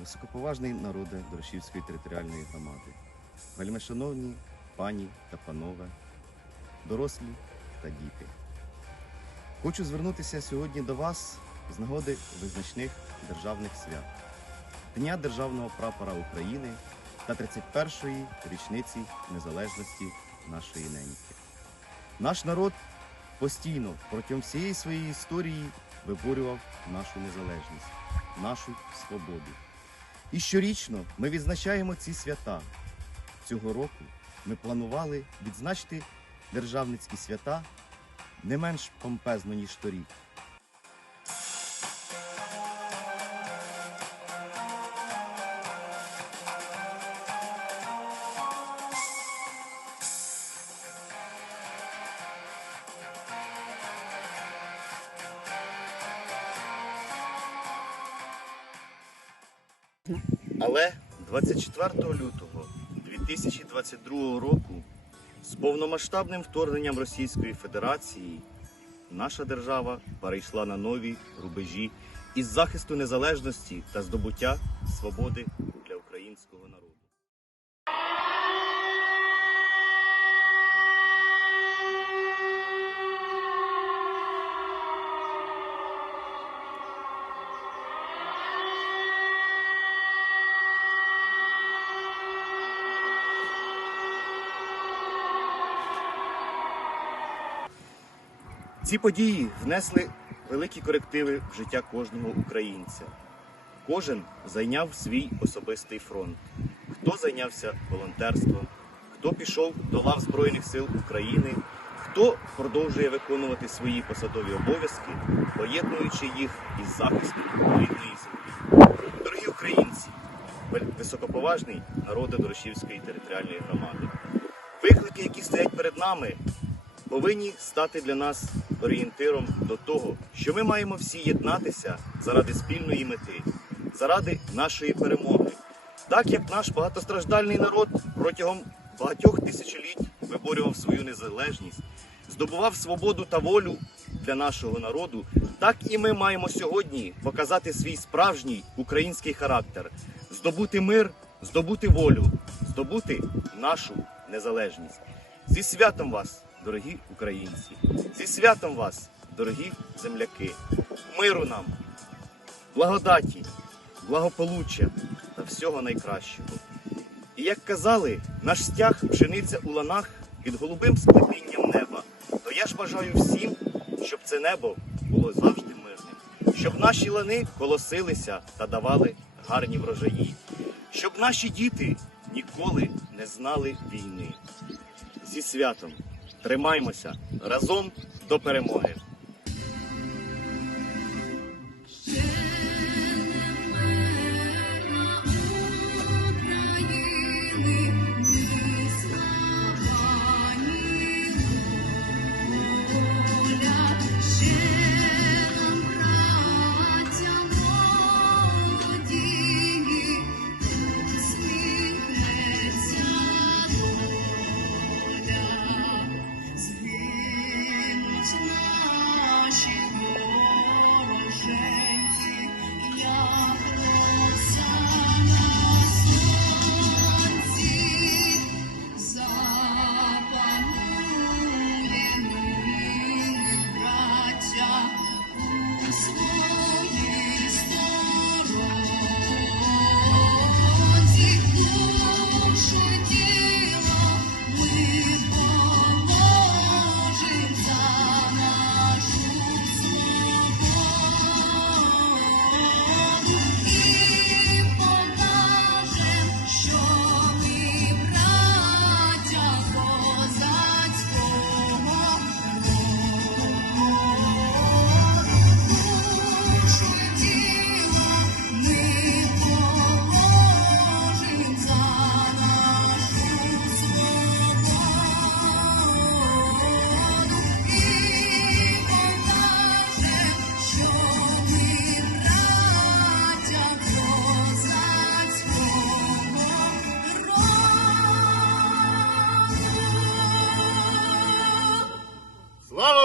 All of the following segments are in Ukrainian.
високоповажний народе Дорошівської територіальної громади, вельмишановні пані та панове, дорослі та діти. Хочу звернутися сьогодні до вас з нагоди визначних державних свят Дня Державного прапора України та 31-ї річниці незалежності нашої неньки. Наш народ постійно протягом всієї своєї історії виборював нашу незалежність, нашу свободу. І щорічно ми відзначаємо ці свята. Цього року ми планували відзначити державницькі свята не менш помпезно, ніж торік. Але 24 лютого 2022 року з повномасштабним вторгненням Російської Федерації наша держава перейшла на нові рубежі із захисту незалежності та здобуття свободи для українського народу. Ці події внесли великі корективи в життя кожного українця. Кожен зайняв свій особистий фронт. Хто зайнявся волонтерством, хто пішов до лав Збройних сил України, хто продовжує виконувати свої посадові обов'язки, поєднуючи їх із захистом рідної землі. Дорогі українці, високоповажний народи Дорошівської територіальної громади. Виклики, які стоять перед нами, повинні стати для нас орієнтиром до того, що ми маємо всі єднатися заради спільної мети, заради нашої перемоги. Так як наш багатостраждальний народ протягом багатьох тисячоліть виборював свою незалежність, здобував свободу та волю для нашого народу, так і ми маємо сьогодні показати свій справжній український характер, здобути мир, здобути волю, здобути нашу незалежність. Зі святом вас, дорогі українці! Зі святом вас, дорогі земляки! Миру нам, благодаті, благополуччя та всього найкращого. І як казали, наш стяг пшениця у ланах під голубим склепінням неба, то я ж бажаю всім, щоб це небо було завжди мирним, щоб наші лани колосилися та давали гарні врожаї, щоб наші діти ніколи не знали війни. Зі святом тримаймося разом до перемоги! Наші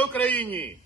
Україні!